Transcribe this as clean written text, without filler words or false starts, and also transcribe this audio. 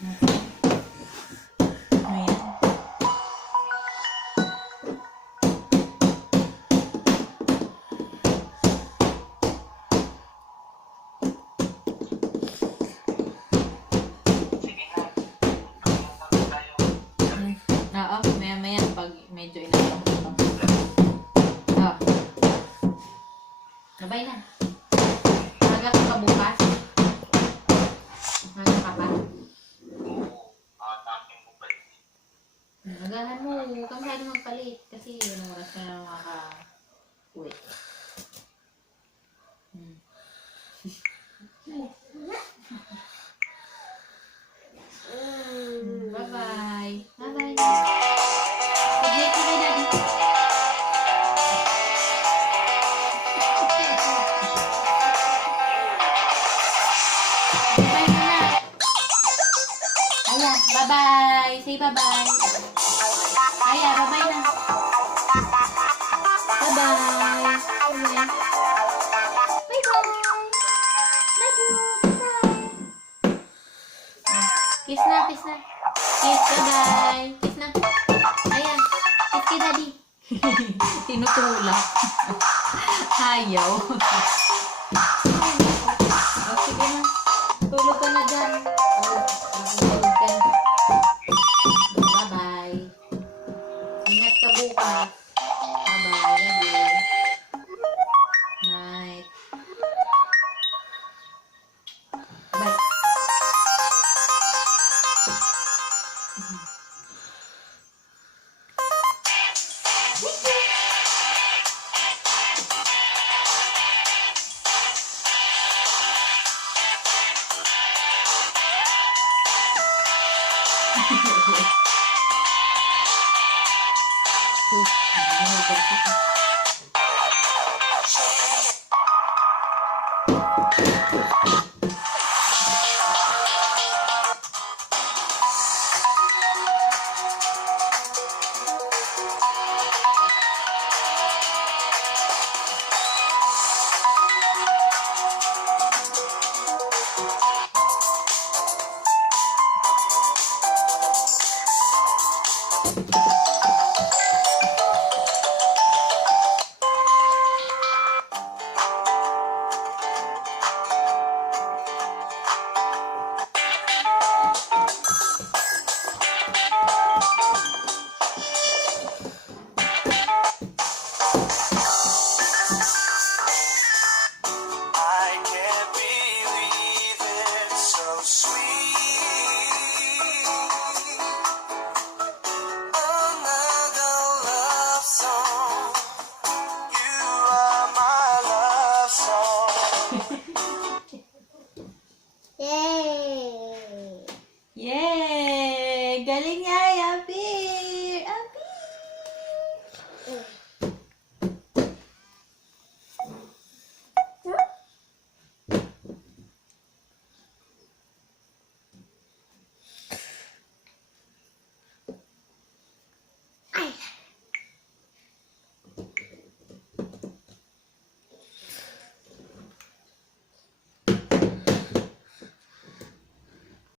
Ayan. Oo, maya-maya pag medyo inatang ko. Oh. Sabay na. Maga ka bukas? Maga ka pa? Magahan mo. Huwag kang masyado magpalit. Kasi yun oras ka na makaka-uwi. Bye-bye. Bye-bye. Good night ka kay Daddy. Bye-bye na na. Aya, bye-bye. Say bye-bye. Aya, bye-bye na. Bye-bye. Bye-bye. Bye-bye. Love you. Bye. Kiss na, kiss na. Kiss, bye-bye. Kiss na. Aya, kiss kay Daddy. Tinutulak. Ayaw. O, sige na. Tulog ka na dyan. Tulog ka na. Bye-bye. Ingat ka bukas. Bye-bye. Love you. Night. Bye. Ano ba?